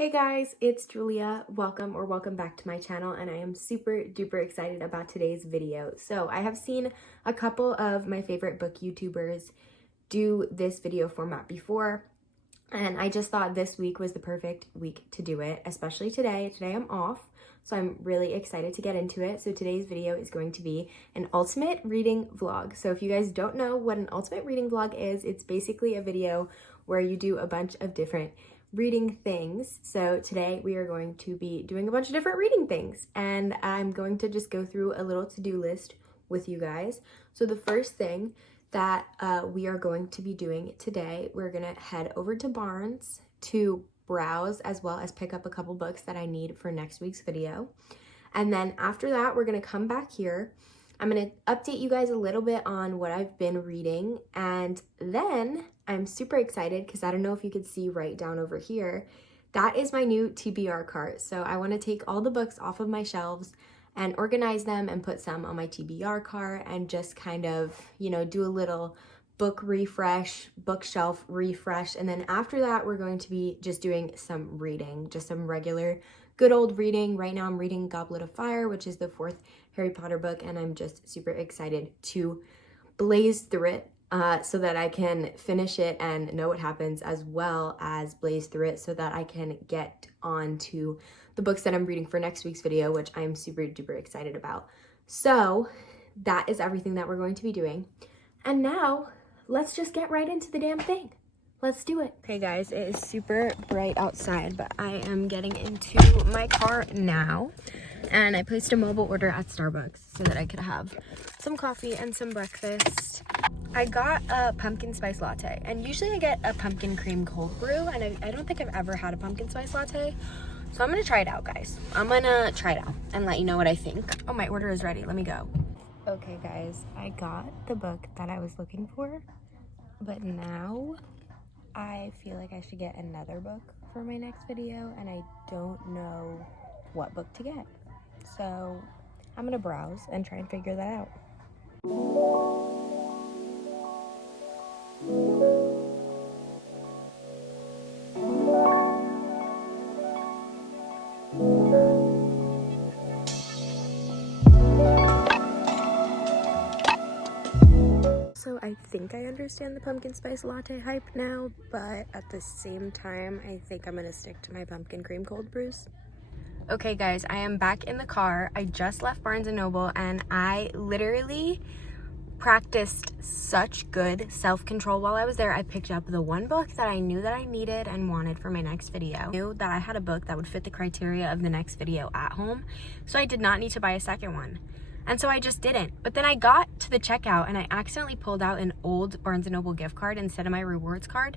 Hey guys, it's Julia. Welcome back to my channel, and I am super duper excited about today's video. So I have seen a couple of my favorite book YouTubers do this video format before, and I just thought this week was the perfect week to do it, especially today. Today I'm off, so I'm really excited to get into it. So today's video is going to be an ultimate reading vlog. So if you guys don't know what an ultimate reading vlog is, it's basically a video where you do a bunch of different reading things. So today we are going to be doing a bunch of different reading things, and I'm going to just go through a little to-do list with you guys. So the first thing that we are going to be doing today, we're gonna head over to Barnes to browse as well as pick up a couple books that I need for next week's video. And then after that, we're gonna come back here. I'm gonna update you guys a little bit on what I've been reading, and then I'm super excited because I don't know if you could see right down over here, that is my new TBR cart. So I want to take all the books off of my shelves and organize them and put some on my TBR cart and just kind of, do a little book refresh, bookshelf refresh. And then after that, we're going to be just doing some reading, just some regular good old reading. Right now I'm reading Goblet of Fire, which is the 4th Harry Potter book, and I'm just super excited to blaze through it so that I can finish it and know what happens, as well as blaze through it so that I can get on to the books that I'm reading for next week's video, which I'm super duper excited about. So that is everything that we're going to be doing. And now let's just get right into the damn thing. Let's do it. Hey guys, it is super bright outside, but I am getting into my car now. And I placed a mobile order at Starbucks so that I could have some coffee and some breakfast. I got a pumpkin spice latte, and usually I get a pumpkin cream cold brew, and I don't think I've ever had a pumpkin spice latte. So I'm gonna try it out, guys. I'm gonna try it out and let you know what I think. Oh, my order is ready. Let me go. Okay, guys, I got the book that I was looking for, but now I feel like I should get another book for my next video, and I don't know what book to get. So I'm gonna browse and try and figure that out. So I think I understand the pumpkin spice latte hype now, but at the same time, I think I'm gonna stick to my pumpkin cream cold brews. Okay guys, I am back in the car. I just left Barnes & Noble, and I literally practiced such good self-control while I was there. I picked up the one book that I knew that I needed and wanted for my next video. I knew that I had a book that would fit the criteria of the next video at home, so I did not need to buy a second one. And so I just didn't. But then I got to the checkout and I accidentally pulled out an old Barnes & Noble gift card instead of my rewards card,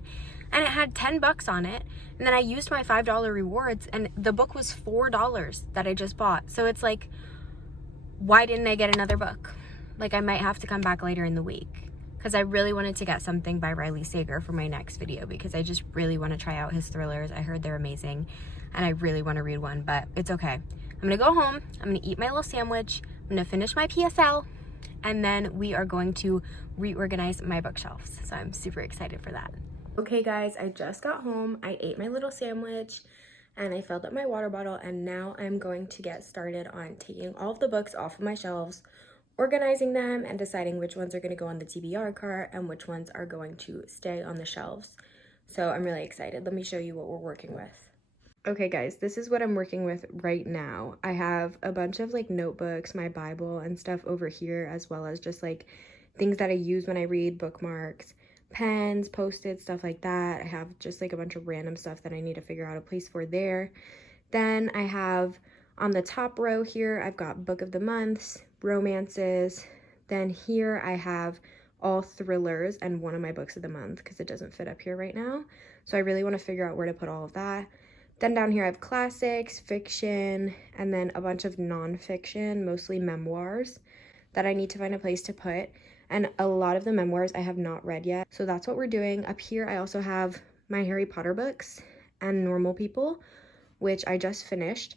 and it had 10 bucks on it. And then I used my $5 rewards, and the book was $4 that I just bought. So it's like, why didn't I get another book? Like, I might have to come back later in the week, because I really wanted to get something by Riley Sager for my next video, because I just really want to try out his thrillers. I heard they're amazing, and I really want to read one, but it's okay. I'm gonna go home, I'm gonna eat my little sandwich, I'm gonna finish my PSL, and then we are going to reorganize my bookshelves. So I'm super excited for that. Okay guys, I just got home, I ate my little sandwich, and I filled up my water bottle, and now I'm going to get started on taking all of the books off of my shelves, organizing them, and deciding which ones are going to go on the TBR cart and which ones are going to stay on the shelves. So I'm really excited. Let me show you what we're working with. Okay guys, this is what I'm working with right now. I have a bunch of notebooks, my Bible and stuff over here, as well as just things that I use when I read, bookmarks, pens, post-its, stuff like that. I have just a bunch of random stuff that I need to figure out a place for there. Then I have on the top row here, I've got book of the months, romances. Then here I have all thrillers and one of my books of the month, because it doesn't fit up here right now. So I really want to figure out where to put all of that. Then down here I have classics, fiction, and then a bunch of nonfiction, mostly memoirs, that I need to find a place to put. And a lot of the memoirs I have not read yet. So that's what we're doing. Up here I also have my Harry Potter books and Normal People, which I just finished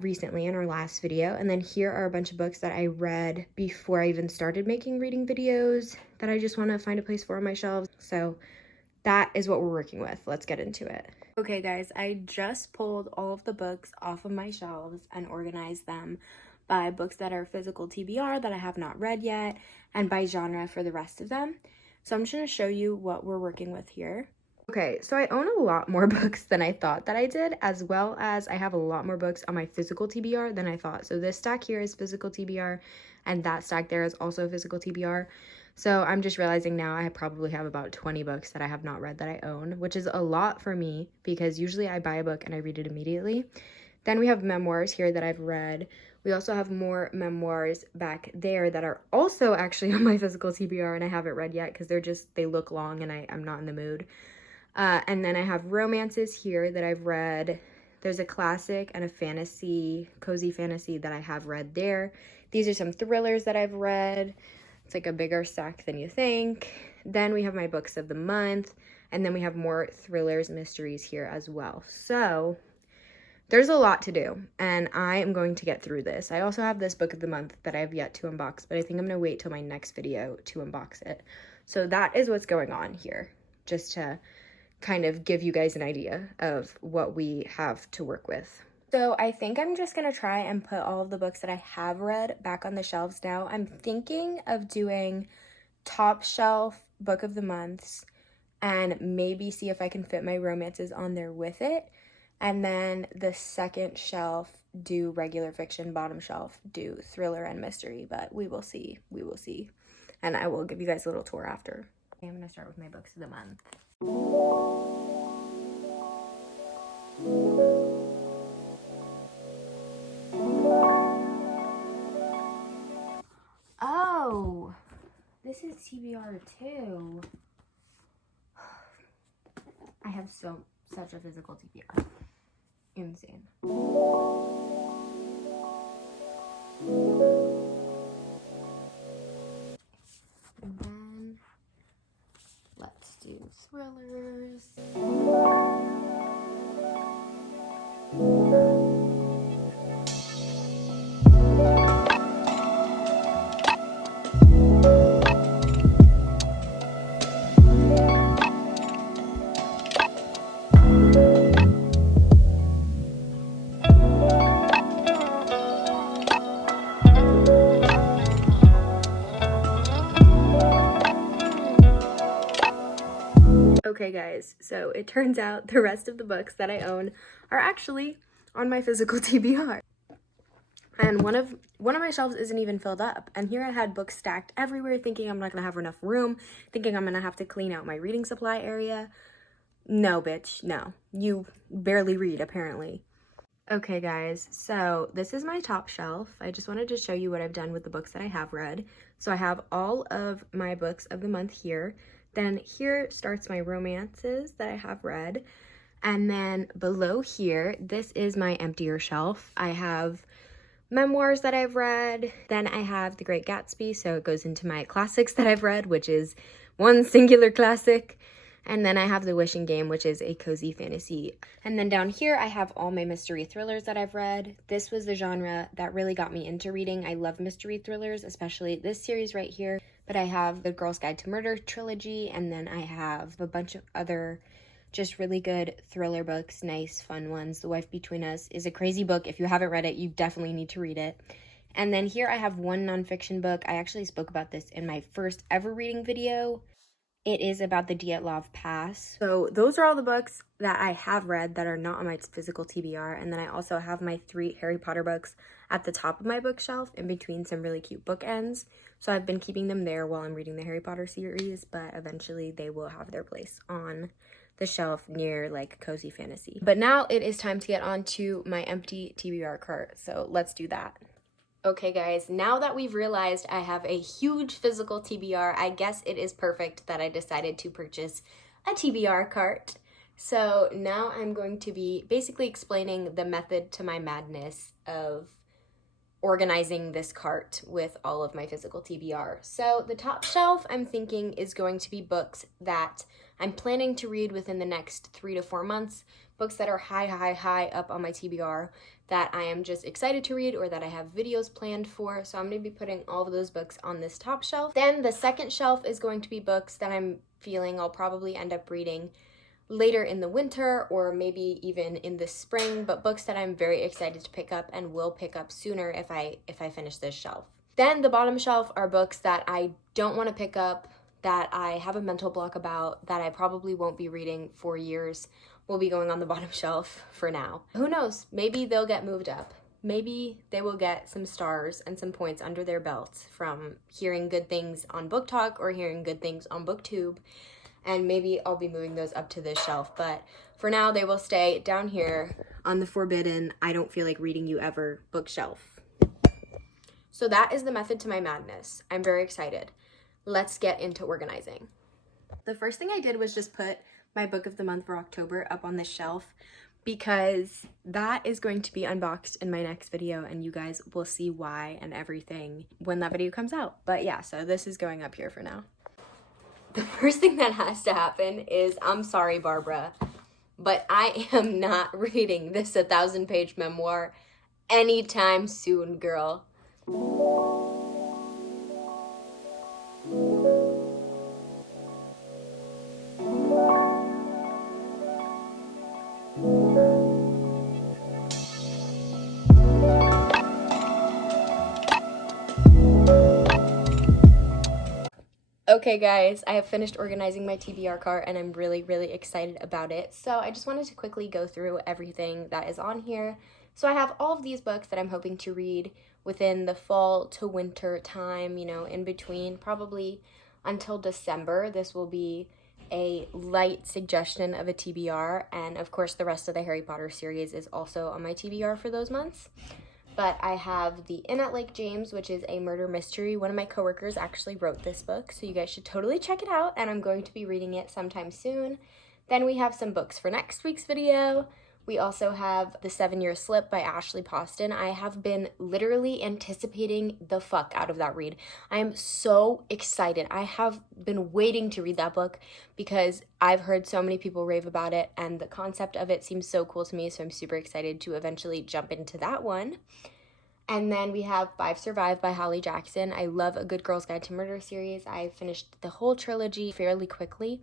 recently in our last video. And then here are a bunch of books that I read before I even started making reading videos that I just want to find a place for on my shelves. So that is what we're working with. Let's get into it. Okay guys, I just pulled all of the books off of my shelves and organized them by books that are physical TBR that I have not read yet, and by genre for the rest of them. So I'm just going to show you what we're working with here. Okay, so I own a lot more books than I thought that I did, as well as I have a lot more books on my physical TBR than I thought. So this stack here is physical TBR, and that stack there is also physical TBR. So I'm just realizing now I probably have about 20 books that I have not read that I own, which is a lot for me because usually I buy a book and I read it immediately. Then we have memoirs here that I've read. We also have more memoirs back there that are also actually on my physical TBR and I haven't read yet because they look long and I'm not in the mood. And then I have romances here that I've read. There's a classic and a fantasy, cozy fantasy that I have read there. These are some thrillers that I've read. It's like a bigger stack than you think. Then we have my books of the month, and then we have more thrillers, mysteries here as well. So there's a lot to do, and I am going to get through this. I also have this book of the month that I have yet to unbox, but I think I'm going to wait till my next video to unbox it. So that is what's going on here, just to kind of give you guys an idea of what we have to work with. So I think I'm just going to try and put all of the books that I have read back on the shelves now. I'm thinking of doing top shelf book of the months and maybe see if I can fit my romances on there with it. And then the second shelf, do regular fiction, bottom shelf, do thriller and mystery, but we will see. We will see. And I will give you guys a little tour after. Okay, I'm going to start with my books of the month. Oh, this is TBR too. I have such a physical TBR. Insane. And then let's do thrillers. Okay guys, so it turns out the rest of the books that I own are actually on my physical TBR. And one of my shelves isn't even filled up. And here I had books stacked everywhere, thinking I'm not gonna have enough room, thinking I'm gonna have to clean out my reading supply area. No, bitch, no. You barely read, apparently. Okay guys, so this is my top shelf. I just wanted to show you what I've done with the books that I have read. So I have all of my books of the month here. Then here starts my romances that I have read. And then below here, this is my emptier shelf. I have memoirs that I've read. Then I have The Great Gatsby, so it goes into my classics that I've read, which is one singular classic. And then I have The Wishing Game, which is a cozy fantasy. And then down here, I have all my mystery thrillers that I've read. This was the genre that really got me into reading. I love mystery thrillers, especially this series right here. But I have the Girl's Guide to Murder trilogy, and then I have a bunch of other just really good thriller books, nice, fun ones. The Wife Between Us is a crazy book. If you haven't read it, you definitely need to read it. And then here I have one nonfiction book. I actually spoke about this in my first ever reading video. It is about the Dyatlov Pass. So those are all the books that I have read that are not on my physical TBR. And then I also have my 3 Harry Potter books at the top of my bookshelf in between some really cute bookends. So I've been keeping them there while I'm reading the Harry Potter series, but eventually they will have their place on the shelf near like cozy fantasy. But now it is time to get on to my empty TBR cart. So let's do that. Okay guys, now that we've realized I have a huge physical TBR, I guess it is perfect that I decided to purchase a TBR cart. So now I'm going to be basically explaining the method to my madness of organizing this cart with all of my physical TBR. So the top shelf I'm thinking is going to be books that I'm planning to read within the next 3 to 4 months, books that are high up on my TBR that I am just excited to read or that I have videos planned for. So I'm going to be putting all of those books on this top shelf. Then the second shelf is going to be books that I'm feeling I'll probably end up reading later in the winter or maybe even in the spring, but books that I'm very excited to pick up and will pick up sooner if I finish this shelf. Then the bottom shelf are books that I don't want to pick up, that I have a mental block about, that I probably won't be reading for years, will be going on the bottom shelf for now. Who knows? Maybe they'll get moved up. Maybe they will get some stars and some points under their belts from hearing good things on Book Talk or hearing good things on BookTube, and maybe I'll be moving those up to this shelf. But for now, they will stay down here on the forbidden, I don't feel like reading you ever bookshelf. So that is the method to my madness. I'm very excited. Let's get into organizing. The first thing I did was just put my book of the month for October up on this shelf, because that is going to be unboxed in my next video, and you guys will see why and everything when that video comes out. But yeah, so this is going up here for now. The first thing that has to happen is, I'm sorry, Barbara, but I am not reading this 1,000-page memoir anytime soon, girl. Okay guys, I have finished organizing my TBR cart and I'm really, really excited about it. So I just wanted to quickly go through everything that is on here. So I have all of these books that I'm hoping to read within the fall to winter time, you know, in between, probably until December. This will be a light suggestion of a TBR, and of course the rest of the Harry Potter series is also on my TBR for those months. But I have The Inn at Lake James, which is a murder mystery. One of my coworkers actually wrote this book, so you guys should totally check it out, and I'm going to be reading it sometime soon. Then we have some books for next week's video. We also have The 7-Year Slip by Ashley Poston. I have been literally anticipating the fuck out of that read. I am so excited. I have been waiting to read that book because I've heard so many people rave about it, and the concept of it seems so cool to me, so I'm super excited to eventually jump into that one. And then we have Five Survive by Holly Jackson. I love A Good Girl's Guide to Murder series. I finished the whole trilogy fairly quickly,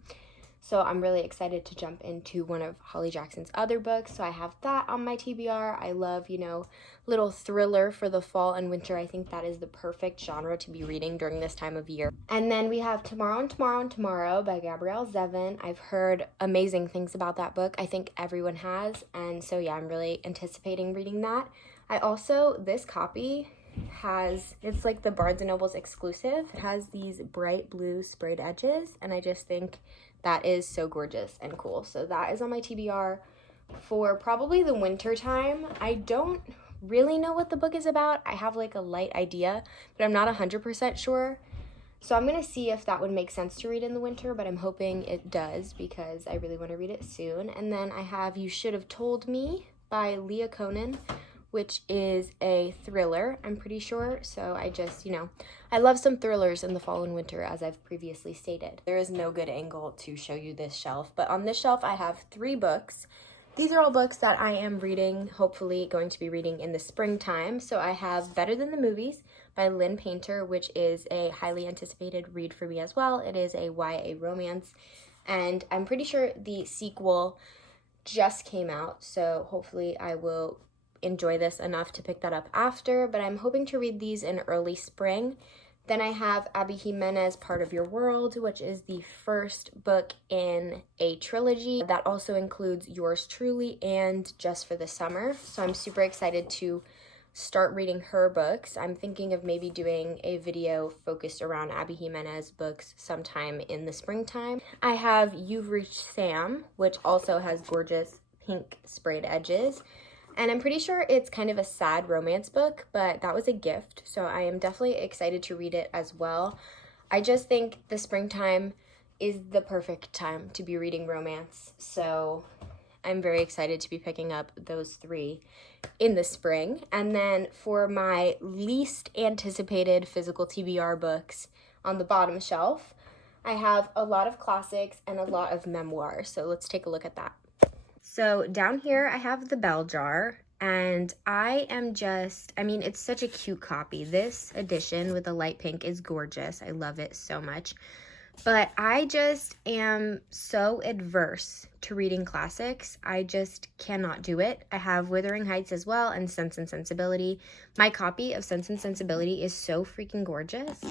so I'm really excited to jump into one of Holly Jackson's other books. So I have that on my TBR. I love, you know, little thriller for the fall and winter. I think that is the perfect genre to be reading during this time of year. And then we have Tomorrow and Tomorrow and Tomorrow by Gabrielle Zevin. I've heard amazing things about that book. I think everyone has. And so yeah, I'm really anticipating reading that. I also, this copy has, it's like the Barnes & Noble's exclusive. It has these bright blue sprayed edges, and I just think that is so gorgeous and cool. So that is on my TBR for probably the winter time. I don't really know what the book is about. I have like a light idea, but I'm not 100% sure. So I'm going to see if that would make sense to read in the winter, but I'm hoping it does because I really want to read it soon. And then I have You Should Have Told Me by Leah Conan, which is a thriller, I'm pretty sure. So I just, you know, I love some thrillers in the fall and winter, as I've previously stated. There is no good angle to show you this shelf, but on this shelf I have 3 books. These are all books that I am reading, hopefully going to be reading in the springtime. So I have Better Than the Movies by Lynn Painter, which is a highly anticipated read for me as well. It is a YA romance, and I'm pretty sure the sequel just came out, so hopefully I will enjoy this enough to pick that up after, but I'm hoping to read these in early spring. Then I have Abby Jimenez, Part of Your World, which is the first book in a trilogy that also includes Yours Truly and Just for the Summer. So I'm super excited to start reading her books. I'm thinking of maybe doing a video focused around Abby Jimenez books sometime in the springtime. I have You've Reached Sam, which also has gorgeous pink sprayed edges. And I'm pretty sure it's kind of a sad romance book, but that was a gift, so I am definitely excited to read it as well. I just think the springtime is the perfect time to be reading romance, so I'm very excited to be picking up those 3 in the spring. And then for my least anticipated physical TBR books on the bottom shelf, I have a lot of classics and a lot of memoirs, so let's take a look at that. So down here I have The Bell Jar, and I am just, I mean, it's such a cute copy. This edition with the light pink is gorgeous. I love it so much. But I just am so adverse to reading classics. I just cannot do it. I have Wuthering Heights as well and Sense and Sensibility. My copy of Sense and Sensibility is so freaking gorgeous.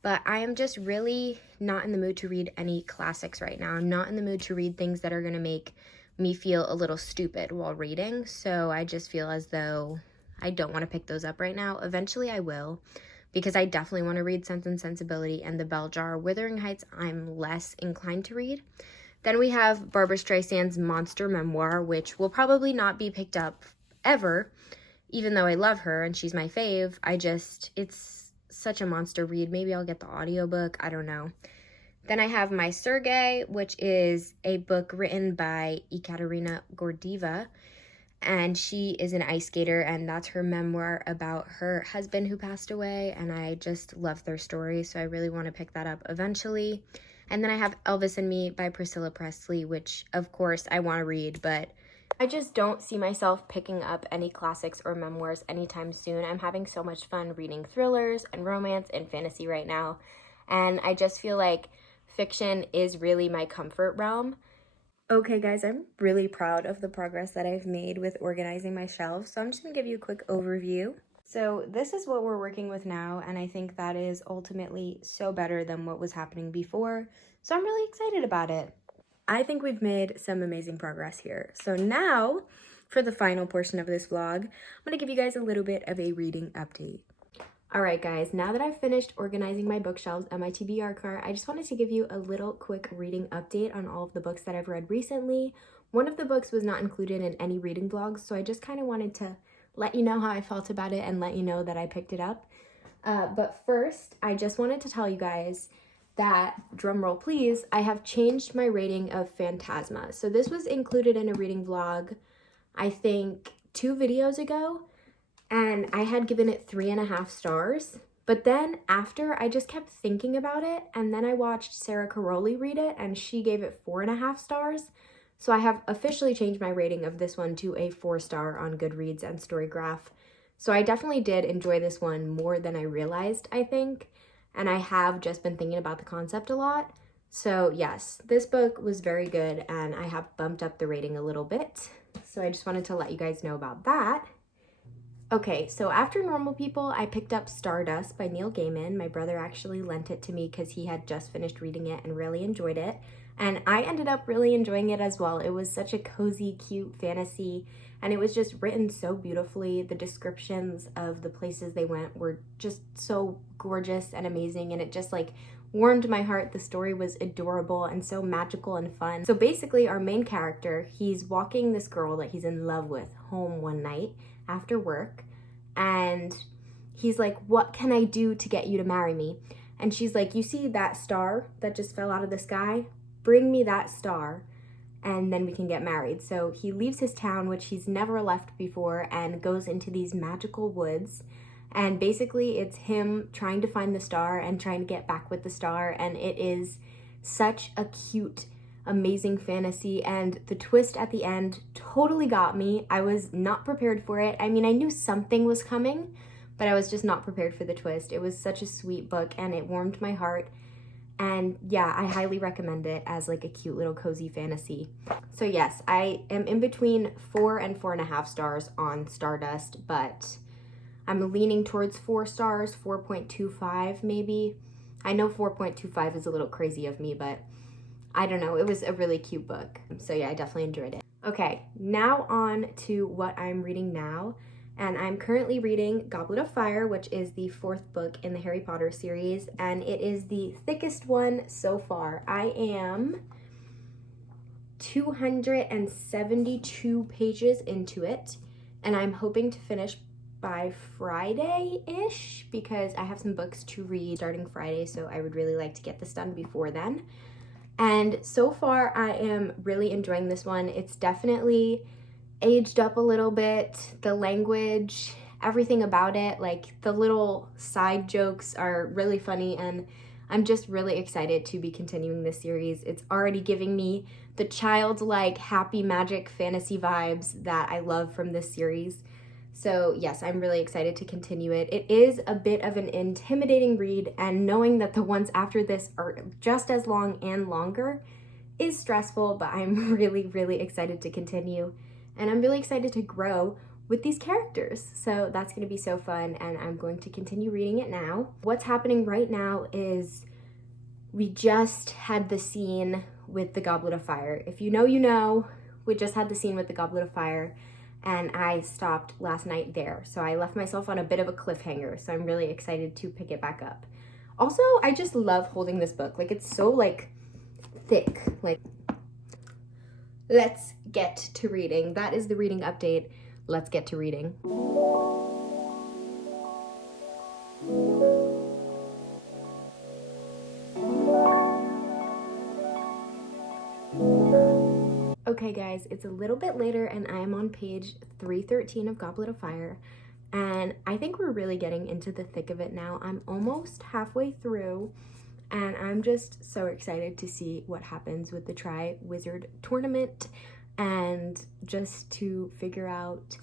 But I am just really not in the mood to read any classics right now. I'm not in the mood to read things that are going to make me feel a little stupid while reading. So I just feel as though I don't want to pick those up right now. Eventually I will, because I definitely want to read Sense and Sensibility and The Bell Jar. Wuthering Heights, I'm less inclined to read. Then we have Barbara Streisand's monster memoir, which will probably not be picked up ever, even though I love her and she's my fave. It's such a monster read. Maybe I'll get the audiobook. I don't know. Then I have My Sergei, which is a book written by Ekaterina Gordieva, and she is an ice skater, and that's her memoir about her husband who passed away, and I just love their story, so I really want to pick that up eventually. And then I have Elvis and Me by Priscilla Presley, which of course I want to read, but I just don't see myself picking up any classics or memoirs anytime soon. I'm having so much fun reading thrillers and romance and fantasy right now, and I just feel like fiction is really my comfort realm. Okay guys, I'm really proud of the progress that I've made with organizing my shelves, so I'm just going to give you a quick overview. So this is what we're working with now, and I think that is ultimately so better than what was happening before, so I'm really excited about it. I think we've made some amazing progress here. So now, for the final portion of this vlog, I'm going to give you guys a little bit of a reading update. Alright guys, now that I've finished organizing my bookshelves and my TBR cart, I just wanted to give you a little quick reading update on all of the books that I've read recently. One of the books was not included in any reading vlogs, so I just kind of wanted to let you know how I felt about it and let you know that I picked it up. But first, I just wanted to tell you guys that, drumroll please, I have changed my rating of Phantasma. So this was included in a reading vlog, I think 2 videos ago, and I had given it 3.5 stars. But then after, I just kept thinking about it, and then I watched Sarah Caroli read it, and she gave it 4.5 stars. So I have officially changed my rating of this one to a 4-star on Goodreads and Storygraph. So I definitely did enjoy this one more than I realized, I think. And I have just been thinking about the concept a lot. So yes, this book was very good, and I have bumped up the rating a little bit. So I just wanted to let you guys know about that. Okay, so after Normal People, I picked up Stardust by Neil Gaiman. My brother actually lent it to me because he had just finished reading it and really enjoyed it. And I ended up really enjoying it as well. It was such a cozy, cute fantasy, and it was just written so beautifully. The descriptions of the places they went were just so gorgeous and amazing, and it just like warmed my heart. The story was adorable and so magical and fun. So basically our main character, he's walking this girl that he's in love with home one night after work, and he's like, "What can I do to get you to marry me?" And she's like, "You see that star that just fell out of the sky? Bring me that star and then we can get married." So he leaves his town, which he's never left before, and goes into these magical woods. And basically it's him trying to find the star and trying to get back with the star. And it is such a cute, amazing fantasy. And the twist at the end totally got me. I was not prepared for it. I mean, I knew something was coming, but I was just not prepared for the twist. It was such a sweet book, and it warmed my heart. And yeah, I highly recommend it as like a cute little cozy fantasy. So yes, I am in between 4 and 4.5 stars on Stardust, but I'm leaning towards 4 stars, 4.25 maybe. I know 4.25 is a little crazy of me, but I don't know. It was a really cute book. So yeah, I definitely enjoyed it. Okay, now on to what I'm reading now. And I'm currently reading Goblet of Fire, which is the 4th book in the Harry Potter series, and it is the thickest one so far. I am 272 pages into it, and I'm hoping to finish by Friday-ish because I have some books to read starting Friday, so I would really like to get this done before then. And so far, I am really enjoying this one. It's definitely aged up a little bit. The language, everything about it, like the little side jokes are really funny, and I'm just really excited to be continuing this series. It's already giving me the childlike happy magic fantasy vibes that I love from this series. So yes, I'm really excited to continue it. It is a bit of an intimidating read, and knowing that the ones after this are just as long and longer is stressful, but I'm really excited to continue. And I'm really excited to grow with these characters. So that's going to be so fun, and I'm going to continue reading it now. What's happening right now is we just had the scene with the Goblet of Fire. If you know, you know. We just had the scene with the Goblet of Fire, and I stopped last night there. So I left myself on a bit of a cliffhanger, so I'm really excited to pick it back up. Also, I just love holding this book. Like, it's so, like, thick. Like, let's get to reading. That is the reading update. Let's get to reading. Okay guys, it's a little bit later and I am on page 313 of Goblet of Fire, and I think we're really getting into the thick of it now. I'm almost halfway through and I'm just so excited to see what happens with the Tri-Wizard tournament and just to figure out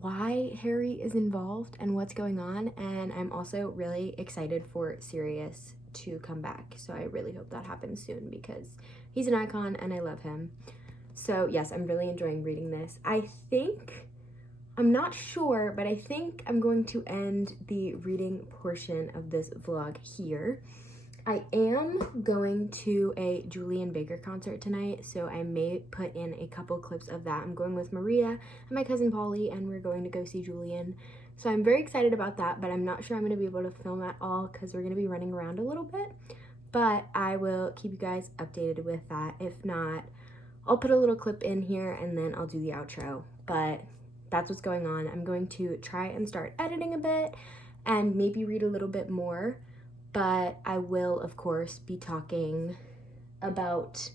why Harry is involved and what's going on. And I'm also really excited for Sirius to come back, so I really hope that happens soon because he's an icon and I love him. So yes, I'm really enjoying reading this. I'm not sure, but I think I'm going to end the reading portion of this vlog here. I am going to a Julian Baker concert tonight, so I may put in a couple clips of that. I'm going with Maria and my cousin Polly, and we're going to go see Julian. So I'm very excited about that, but I'm not sure I'm going to be able to film that all because we're going to be running around a little bit. But I will keep you guys updated with that. If not, I'll put a little clip in here and then I'll do the outro. But that's what's going on. I'm going to try and start editing a bit and maybe read a little bit more. But I will, of course, be talking about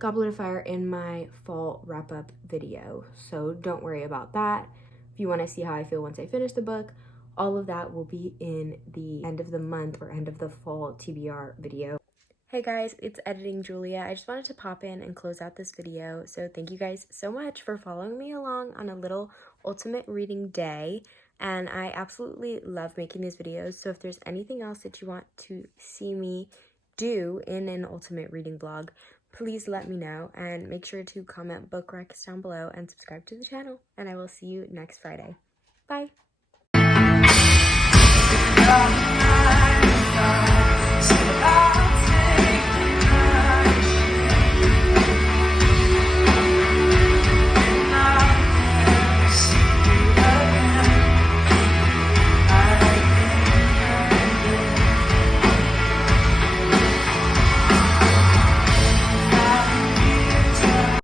Goblet of Fire in my fall wrap-up video. So don't worry about that. If you want to see how I feel once I finish the book, all of that will be in the end of the month or end of the fall TBR video. Hey guys, it's Editing Julia. I just wanted to pop in and close out this video. So thank you guys so much for following me along on a little ultimate reading day. And I absolutely love making these videos. So if there's anything else that you want to see me do in an ultimate reading vlog, please let me know. And make sure to comment book recs down below and subscribe to the channel. And I will see you next Friday. Bye!